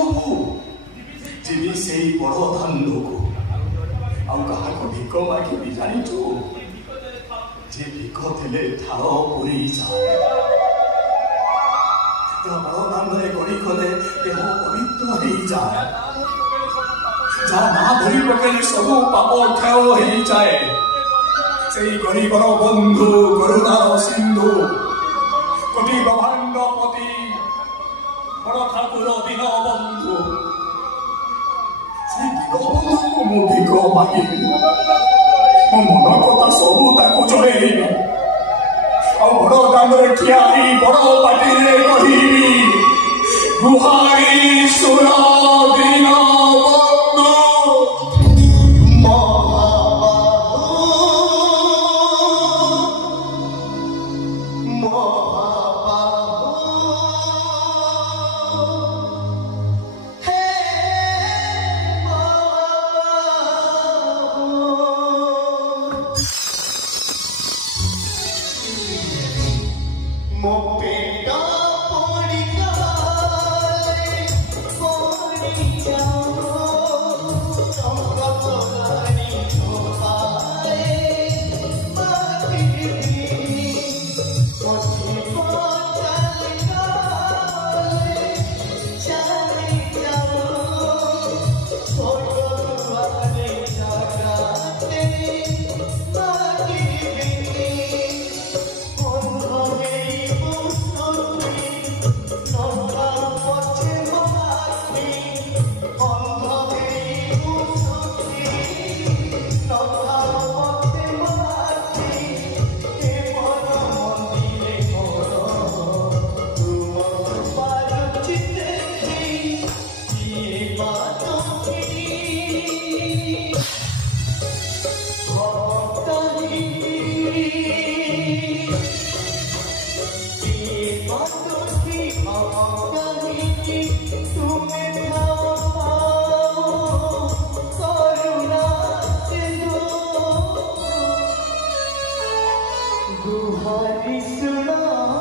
ନବୁ ଯିବି ସେଇ ବଡ଼ ଦାଣ୍ଡକୁ ଆଉ କାହାକୁ ଭିକ ମାଗିବି ଜାଣିଛୁ ଯେ ଭିକ ଦେଲେ ଝାଳ ପୁରିଯାଏ ବଡ଼ ଦାଣ୍ଡରେ ଗଳି କଲେ ଦେହ ପବିତ୍ର ହେଇଯାଏ ଯାହା ନାଁ ଧରି ପକେଇଲେ ସବୁ ପାପ କ୍ଷୟ ହେଇଯାଏ ସେଇ ଗରିବର ବନ୍ଧୁ କରୁଣାର ସିନ୍ଧୁ କୋଟି ବ୍ରହ୍ମାଣ୍ଡ ପତି ବଡ଼ ଠାକୁର ଦୀନବନ୍ଧୁ ସେଇ ଦୀନବନ୍ଧୁଙ୍କୁ ମୁଁ ଭିକ ମାଗିବି ମୋ ମନ କଥା ସବୁ ତାକୁ ଜଣେଇବି ଆଉ ବଡ଼ ଦାଣ୍ଡରେ ଠିଆ ହେଇ ବଡ଼ ପାଟିରେ କହିବି ଗୁହାରି ସୁର गुहारी सुना